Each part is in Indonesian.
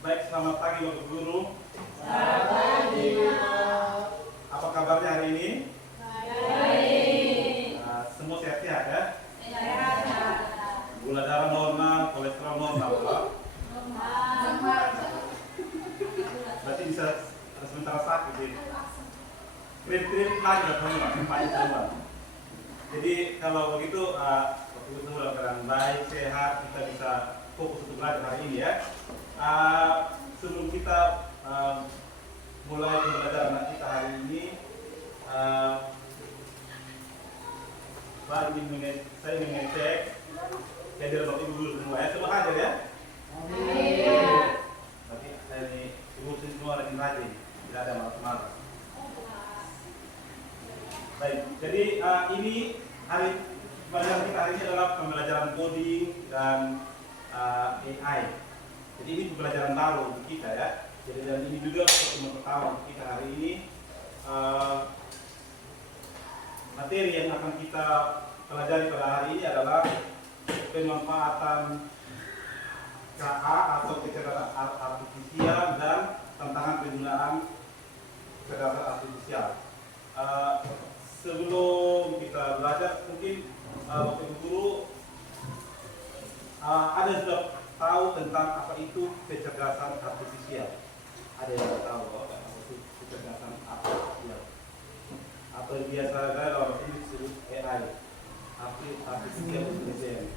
Baik, selamat pagi Bapak Guru. Selamat pagi, Pak. Apa kabarnya hari ini? Baik. Semua sehat-sehat ya? Sehat. Gula darah normal, kolesterol normal, Pak. Normal. Berarti bisa sementara sakit ini. Krim-krim lagi teman-teman. Jadi kalau begitu, Bapak Guru semua dalam keadaan baik, sehat, kita bisa fokus untuk belajar hari ini ya. Sebelum kita mulai pembelajaran kita hari ini, saya ingin mengecek kehadiran Bapak Ibu guru semua ya. Semua hadir ya? Berarti saya ini ibu semua lagi rajin, tidak ada malas-malas. Baik, jadi ini hari pembelajaran kita hari ini adalah pembelajaran coding dan AI. Jadi ini pembelajaran baru untuk kita ya. Jadi dan ini juga pertemuan pertama untuk kita hari ini. Materi yang akan kita pelajari pada hari ini adalah pemanfaatan KA atau kecerdasan artifisial dan tantangan penggunaan kecerdasan artifisial. Sebelum kita belajar, mungkin Bapak Ibu guru ada yang sudah tahu tentang apa itu kecerdasan artifisial? Ada yang tahu apa itu kecerdasan artifisial? Atau yang biasa dalam ini disebut AI, artificial intelligence.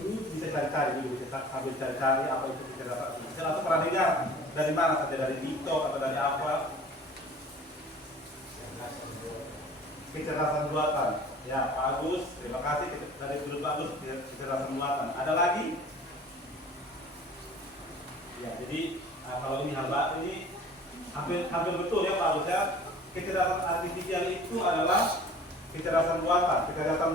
Ini bisa cari-cari dulu, bisa sambil cari-cari apa itu kecerdasan artifisial. Atau pernah dengar dari mana saja, dari TikTok atau dari apa? Kecerdasan buatan. Ya, Pak Agus, terima kasih dari guru Pak Agus, kecerdasan buatan. Ada lagi? Ya, jadi kalau ini hal ini hampir betul ya Pak Agus ya. Kecerdasan artifisial itu adalah kecerdasan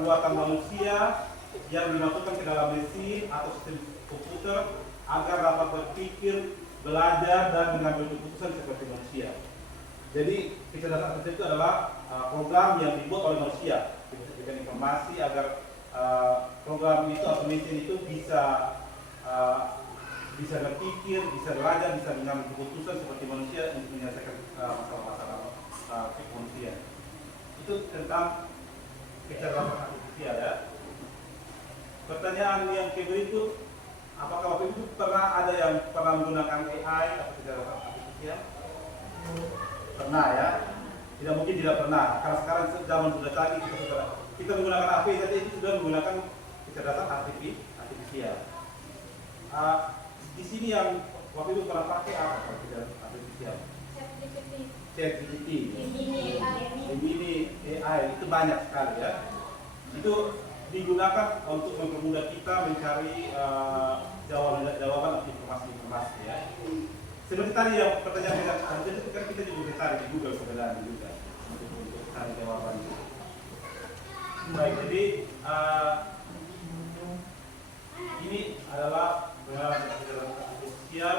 buatan manusia yang dimasukkan ke dalam mesin atau sistem komputer agar dapat berpikir, belajar dan mengambil keputusan seperti manusia. Jadi kecerdasan artifisial itu adalah program yang dibuat oleh manusia untuk memberikan informasi agar program itu atau mesin itu bisa berpikir, bisa belajar, bisa mengambil keputusan seperti manusia untuk menyelesaikan masalah-masalah manusia. Itu tentang kecerdasan artifisial ya. Pertanyaan yang berikut, apakah waktu itu pernah ada yang pernah menggunakan AI atau kecerdasan artifisial? Pernah ya? Tidak mungkin tidak pernah, karena sekarang zaman sudah canggih, kita menggunakan HP saja itu sudah menggunakan kecerdasan artifisial. Di sini yang waktu itu pernah pakai apa kecerdasan artifisial? ChatGPT, Gemini AI itu banyak sekali ya. Itu digunakan untuk mempermudah kita mencari jawaban atau informasi ya. Seperti tadi yang pertanyaan kita juga bisa cari di Google sebenarnya juga untuk cari jawabannya. Baik, jadi ini adalah pengalaman kecerdasan artifisial.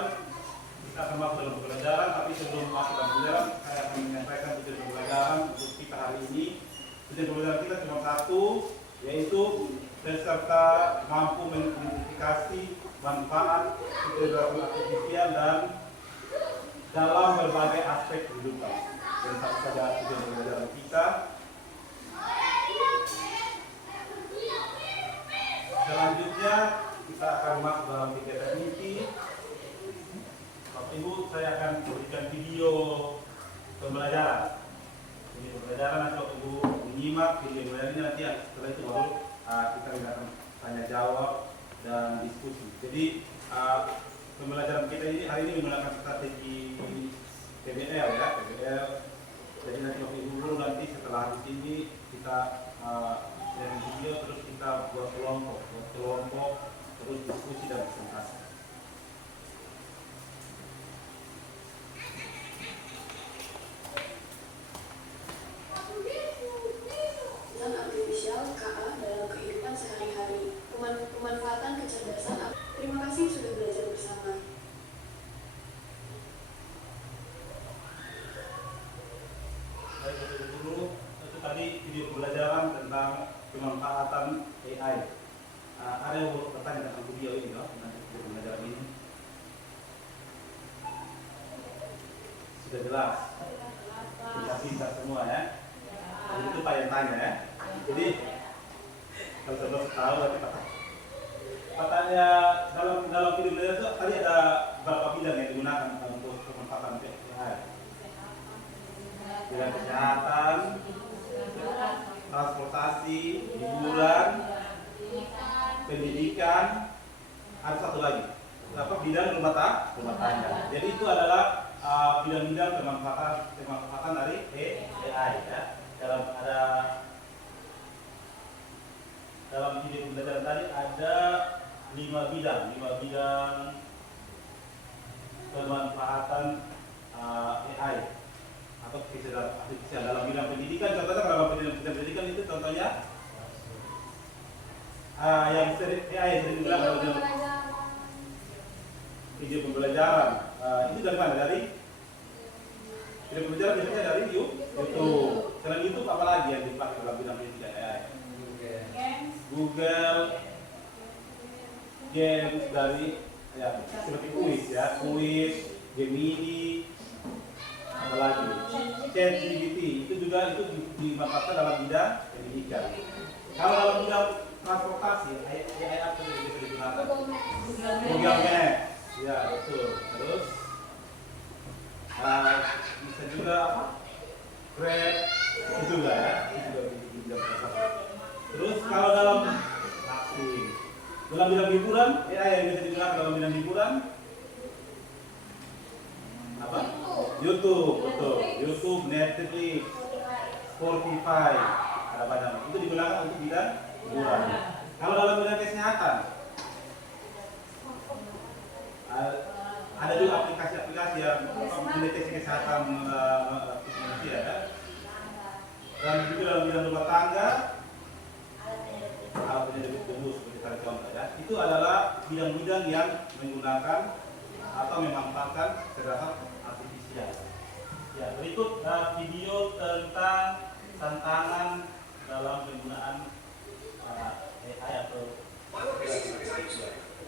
Kita akan masuk dalam pembelajaran, tapi sebelum masuk dalam pembelajaran, saya akan menyampaikan tujuan pembelajaran untuk kita hari ini. Tujuan pembelajaran kita cuma satu, yaitu peserta mampu mengidentifikasi manfaat kecerdasan artifisial dan dalam berbagai aspek kehidupan. Dan satu saja tujuan pembelajaran kita. Selanjutnya kita akan masuk dalam kegiatan inti. Bapak Ibu, saya akan berikan video pembelajaran. Ini pembelajaran nanti Bapak Ibu menyimak video pembelajaran ini, nanti setelah itu baru kita akan tanya jawab dan diskusi. Jadi pembelajaran kita ini hari ini menggunakan strategi PBL ya, PBL. Jadi nanti Bapak Ibu guru nanti setelah habis ini kita dari video terus kita buat kelompok terus diskusi dan presentasi. Artifisial KA dalam kehidupan sehari-hari. Pemanfaatan kecerdasan. Terima kasih sudah belajar bersama. Baik, dulu itu tadi video pembelajaran tentang pemanfaatan AI. Ada yang mau bertanya tentang video ini, tentang video pembelajaran ini? Sudah jelas. Bisa pintar semua ya. Jadi itu Pak yang tanya ya. Jadi kalau saudara tahu nanti katanya dalam video belajar itu tadi ada beberapa bidang yang digunakan untuk pemanfaatan AI. Bidang kesehatan, transportasi, hiburan, pendidikan, ada satu lagi. Bidang rumah tangga. Jadi itu adalah bidang-bidang pemanfaatan dari AI ya. Dalam video pembelajaran tadi ada 5 bidang pemanfaatan AI atau kecerdasan artifisial dalam bidang pendidikan. Contohnya dalam bidang pendidikan itu contohnya yang sering AI yang sering digunakan dalam video pembelajaran. Itu dari mana? Dari video pembelajaran biasanya dari YouTube. Selain YouTube apa lagi yang dipakai dalam bidang pendidikan AI? Google, games dari ya seperti kuis, Gemini, apa lagi? ChatGPT itu juga dimanfaatkan dalam bidang pendidikan. Kalau dalam bidang transportasi, AI apa yang bisa digunakan? Google Maps, ya betul. Terus bisa juga apa? Grab itu juga ya, itu juga bidang transportasi. Terus kalau dalam bidang hiburan, AI yang bisa digunakan dalam bidang hiburan apa? YouTube, betul. YouTube, Netflix, Spotify, ada banyak. Itu digunakan untuk bidang hiburan. Kalau dalam bidang kesehatan, ada juga aplikasi-aplikasi yang mendeteksi kesehatan manusia ya. Dan juga dalam bidang rumah tangga, alat penyedot debu seperti tadi contoh ya, itu adalah bidang-bidang yang menggunakan atau memanfaatkan kecerdasan artifisial. Ya, berikut video tentang tantangan dalam penggunaan AI atau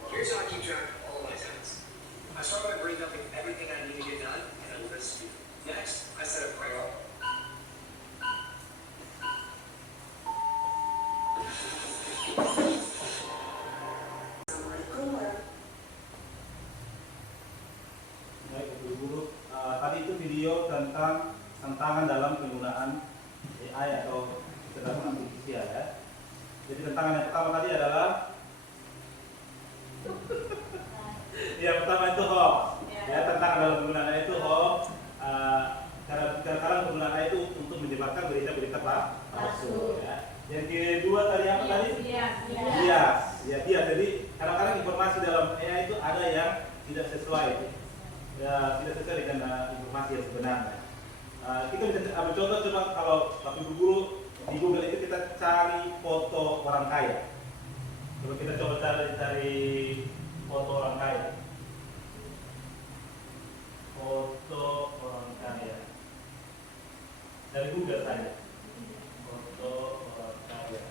Here's how I keep track of all my tasks. I start by breaking up everything I need to get done and a list. Next, I set a priority. Tadi itu video tentang tantangan dalam penggunaan AI atau kecerdasan artifisial ya. Jadi tantangan yang pertama tadi adalah yang pertama itu hoax. Ya, tantangan dalam penggunaan AI itu hoax. Kadang-kadang penggunaan AI itu untuk menyebarkan berita-berita palsu ya. Yang kedua tadi apa tadi? Bias. Ya, bias. Jadi kadang-kadang informasi dalam AI itu ada yang tidak sesuai. Ya, tidak sesuai dengan informasi yang sebenarnya. Kita bisa ambil contoh, coba kalau Bapak Ibu guru di Google itu kita cari foto orang kaya. Coba kita cari foto orang kaya. Foto orang kaya. Dari Google saja. Foto orang kaya.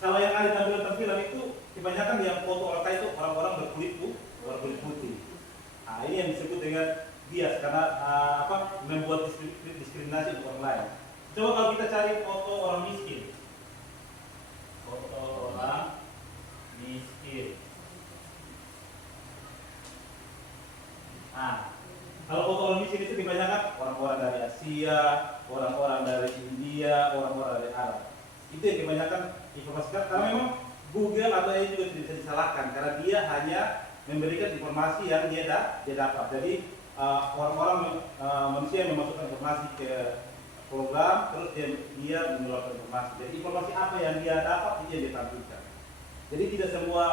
Kalau yang ada tampilan tampilan itu kebanyakan yang foto orang kaya itu orang-orang berkulit putih. Nah, ini yang disebut dengan bias karena membuat diskriminasi untuk orang lain. Coba kalau kita cari foto orang miskin. Foto orang miskin. Nah, kalau foto orang miskin itu kebanyakan orang-orang dari Asia, orang-orang dari India, orang-orang dari Arab. Itu yang kebanyakan informasikan karena memang Google atau AI juga tidak bisa disalahkan karena dia hanya memberikan informasi yang dia dapat. Jadi orang-orang manusia yang memasukkan informasi ke program terus dia mengeluarkan informasi. Jadi informasi apa yang dia dapat itu yang dia tampilkan. Jadi tidak semua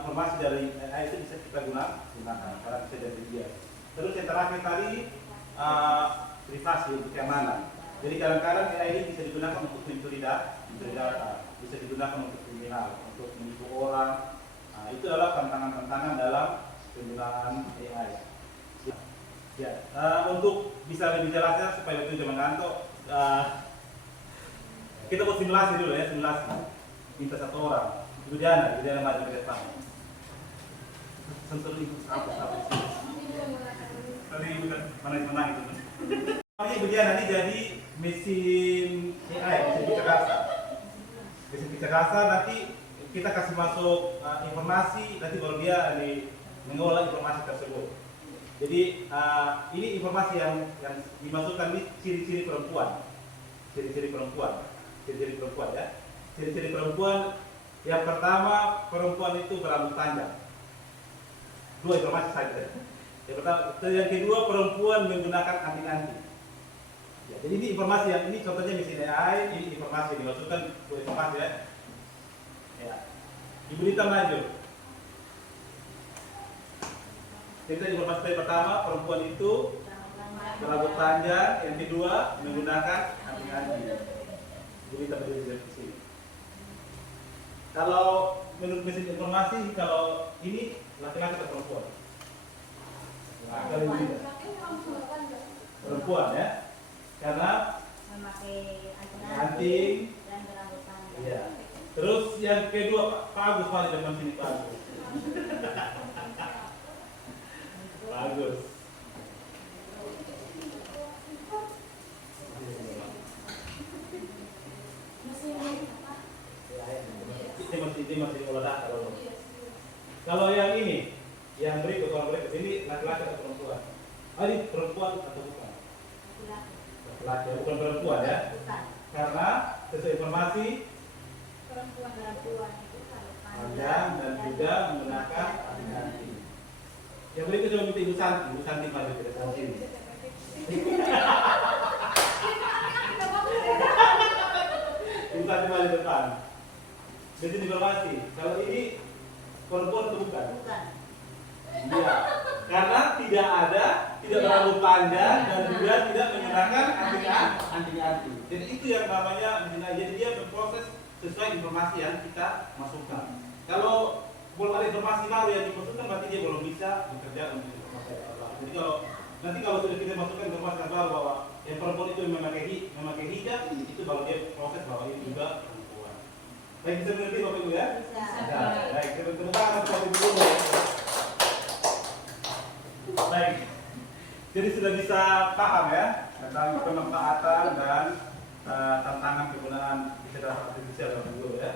informasi dari AI itu bisa kita gunakan karena bisa jadi bias. Terus yang terakhir tadi privasi untuk keamanan. Jadi kadang-kadang AI ini bisa digunakan untuk mencuri data, bisa digunakan untuk kriminal, untuk menipu orang. Nah, itu adalah tantangan-tantangan dalam penggunaan AI. Ya, untuk bisa lebih jelasnya supaya itu jangan ngantuk, kita buat simulasi dulu ya, simulasi. minta satu orang, Ibu Diana maju ke depan. Sentuh Ibu apa? Tadi Ibu kan menang itu. Ibu Diana ini jadi mesin AI, mesin kecerdasan. Mesin kecerdasan nanti kita kasih masuk informasi, nanti baru dia mengolah informasi tersebut. Jadi ini informasi yang dimasukkan ini ciri-ciri perempuan ya. Ciri-ciri perempuan yang pertama, perempuan itu berambut panjang. Dua informasi saja. Yang kedua, perempuan menggunakan anting-anting. Ya, jadi ini informasi yang ini contohnya mesin AI, ini informasi yang dimasukkan dua informasi ya. Ya. Ibu Dita maju. Kita informasi tadi pertama, perempuan itu berambut panjang, yang kedua menggunakan anting-anting. Ibu Dita berdiri di sini. Kalau menurut mesin informasi, kalau ini laki-laki atau perempuan? Perempuan ya, karena memakai anting. dan berambut panjang. Iya. Terus yang kedua, Pak Agus paling depan sini, Pak Agus. Pak Agus. Ini masih olah data kalau yang ini, yang berikut ini laki-laki atau perempuan? Ini perempuan atau bukan? Laki-laki, bukan perempuan ya? Bukan. Karena sesuai informasi Perempuan itu kalau panjang dan juga menggunakan anting-anting. Yang berikut coba minta Ibu Santi pada tidak Santi. Ibu Santi balik depan. Mesin informasi. Kalau ini perempuan atau bukan? Bukan. Iya. Karena tidak berambut panjang dan juga tidak menggunakan anting-anting. Jadi itu yang namanya jadi dia berproses sesuai informasi yang kita masukkan. Kalau belum ada informasi baru yang dimasukkan, berarti dia belum bisa bekerja untuk informasi yang baru. Jadi kalau sudah kita masukkan informasi yang baru bahwa yang perempuan itu memakai hijab, itu baru dia proses bahwa ini juga perempuan. Baik, bisa mengerti Bapak Ibu ya? Bisa. Baik, kita tepuk tangan untuk Bapak Ibu dulu. Baik, jadi sudah bisa paham ya tentang pemanfaatan dan tantangan penggunaan kecerdasan artifisial Bapak Ibu ya.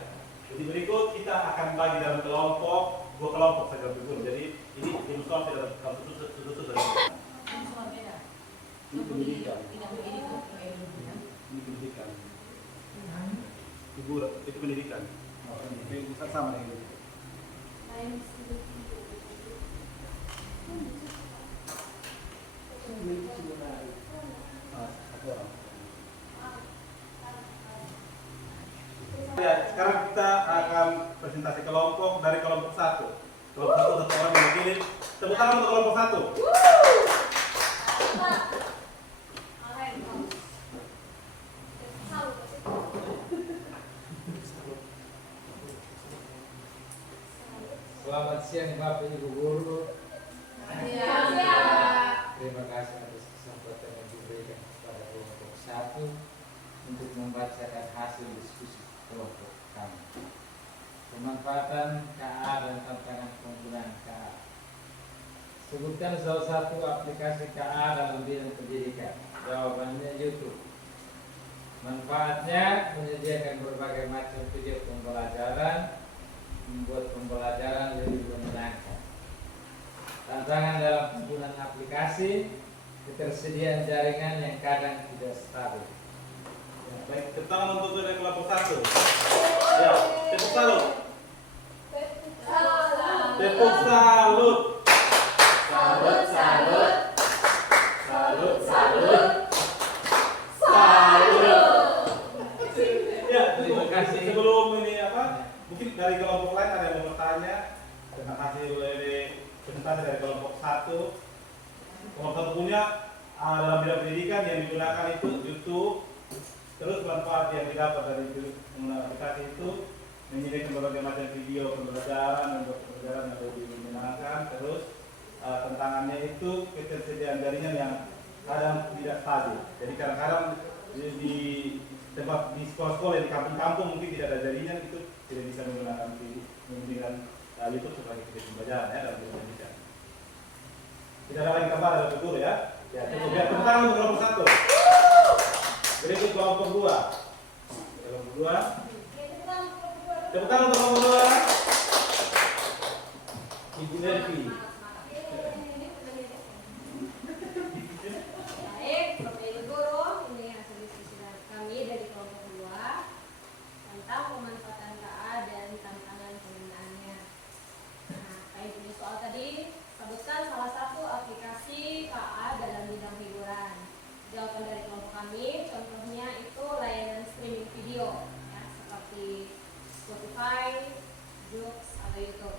Jadi berikut kita akan bagi dalam dua kelompok saja Bapak Ibu. Jadi ini ilmu soal dalam sudut dari ini pendidikan. Ini pendidikan. Ibu itu pendidikan. Itu sama dengan itu. Ya, sekarang kita akan presentasi kelompok dari kelompok 1. Kelompok 1 satu orang yang pilih. Tepuk tangan untuk kelompok 1. Selamat siang Bapak Ibu Guru. Siap. Terima kasih atas kesempatan yang diberikan kepada kelompok 1 untuk membacakan hasil diskusi kelompok kami. Pemanfaatan KA dan tantangan penggunaan KA. Sebutkan salah satu aplikasi KA dalam bidang pendidikan. Jawabannya YouTube. Manfaatnya menyediakan berbagai macam video pembelajaran, membuat pembelajaran lebih menyenangkan. Tantangan dalam penggunaan aplikasi, ketersediaan jaringan yang kadang tidak stabil. Ya, baik, tepuk tangan untuk dari kelompok 1. Ya, tepuk salut. Tepuk salut. Salut, salut. Salut, salut. Salut. Ya, terima kasih. Sebelum ini mungkin dari kelompok lain ada yang mau bertanya tentang hasil dari presentasi dari kelompok 1. Kelompok 1 punya dalam bidang pendidikan yang digunakan itu YouTube. Terus manfaat yang didapat dari penggunaan aplikasi itu menyediakan berbagai macam video pembelajaran, membuat pembelajaran yang lebih menyenangkan. Terus tantangannya itu ketersediaan jaringan yang kadang tidak stabil. Jadi kadang-kadang di tempat di sekolah-sekolah di kampung-kampung mungkin tidak ada jaringan, itu tidak sama ada betul ya. Ya, tepuk tangan untuk kelompok 1. Berikut kelompok 2. Kelompok 2. Tepuk tangan untuk kelompok 2. Ibu Devi. Baik, Bapak Ibu Guru, ini hasil diskusi kami dari kelompok 2 tentang pemanfaatan KA dan tantangan penggunaannya. Nah, kayak punya soal tadi, sebutkan salah satu aplikasi KA dalam bidang hiburan. Jawaban dari kelompok kami, contohnya itu layanan streaming video, ya, seperti Spotify, Joox, atau YouTube.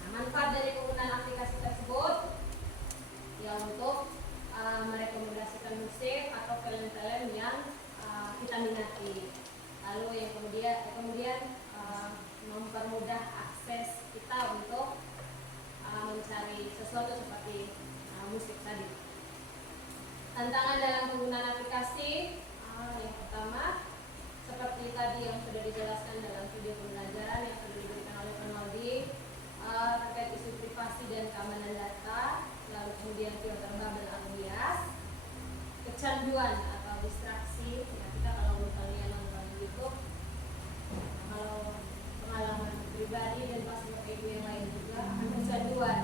Nah, manfaat dari penggunaan aplikasi tersebut ya untuk merekomendasikan musik atau film-film yang kita minati. Lalu yang kemudian mempermudah akses kita untuk mencari sesuatu seperti musik tadi. Tantangan dalam penggunaan aplikasi yang pertama seperti tadi yang sudah dijelaskan dalam video pembelajaran yang sudah diberikan oleh Penaldi terkait isu privasi dan keamanan data, lalu kemudian filter bubble alias kecanduan atau distraksi. Ya, kita kalau misalnya nonton YouTube, kalau pengalaman pribadi dan pasti Bapak Ibu yang lain juga akan kecanduan.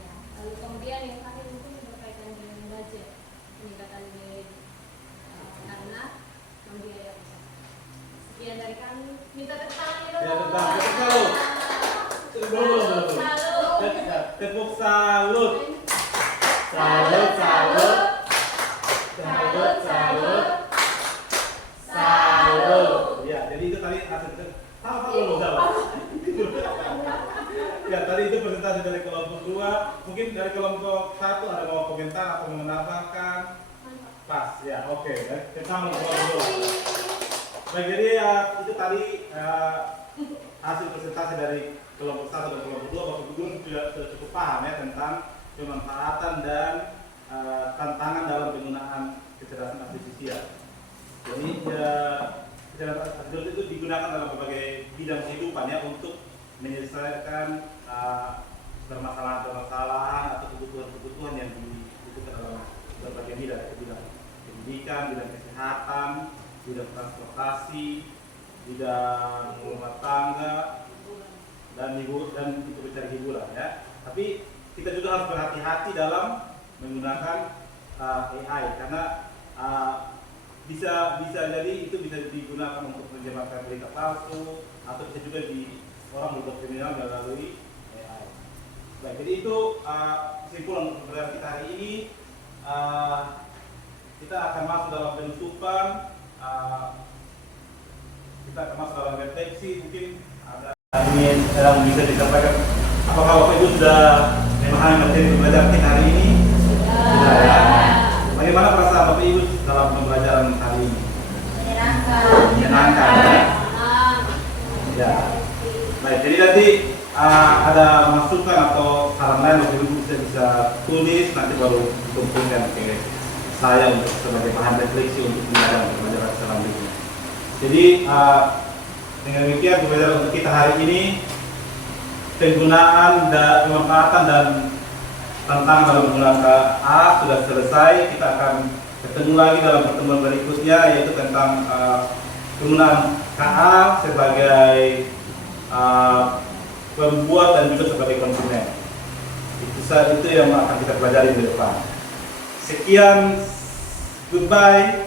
Ya, lalu kemudian yang terakhir mungkin berkaitan dengan budget, peningkatan nilai karena membiayai usaha. Sekian dari kami, minta tepuk tangan dulu. Ya, tepuk tangan. Tepuk salut. Salut, salut. Salut, salut. Salut. Ya, jadi itu tadi hasil sama dulu jawab. Ya, tadi itu presentasi dari kelompok 2. Mungkin dari kelompok 1 ada mau komentar atau mau menambahkan? Pas, ya, oke. Kita sama kelompok 2. Baik, jadi itu tadi hasil presentasi dari kelompok 1 dan kelompok 2. Bapak Ibu sudah cukup paham ya tentang pemanfaatan dan tantangan dalam penggunaan kecerdasan artifisial. Jadi kecerdasan artifisial itu digunakan dalam berbagai bidang kehidupan ya untuk menyelesaikan permasalahan-permasalahan atau kebutuhan-kebutuhan yang dibutuhkan dalam berbagai bidang pendidikan, bidang kesehatan, bidang transportasi, bidang rumah tangga, dan untuk mencari hiburan ya. Tapi kita juga harus berhati-hati dalam menggunakan AI karena bisa jadi itu bisa digunakan untuk menyebarkan berita palsu atau bisa juga orang berbuat kriminal melalui AI. Baik, jadi itu kesimpulan untuk pembelajaran kita hari ini. Kita akan masuk dalam penutupan. Kita akan masuk dalam refleksi. Mungkin ada ingin bisa disampaikan. Apakah Bapak Ibu sudah memahami materi pembelajaran kita hari ini? Sudah ya. Bagaimana perasaan Bapak Ibu dalam pembelajaran hari ini? Menyenangkan ya. Ya. Baik, jadi nanti ada masukan atau saran lain Bapak Ibu bisa tulis nanti baru dikumpulkan ke saya untuk sebagai bahan refleksi untuk pembelajaran selanjutnya. Jadi dengan demikian pembelajaran untuk kita hari ini, penggunaan dan pemanfaatan dan tantangan dalam penggunaan KA sudah selesai. Kita akan ketemu lagi dalam pertemuan berikutnya yaitu tentang penggunaan KA sebagai pembuat dan juga sebagai konsumen. Itu yang akan kita pelajari di depan. Sekian, goodbye.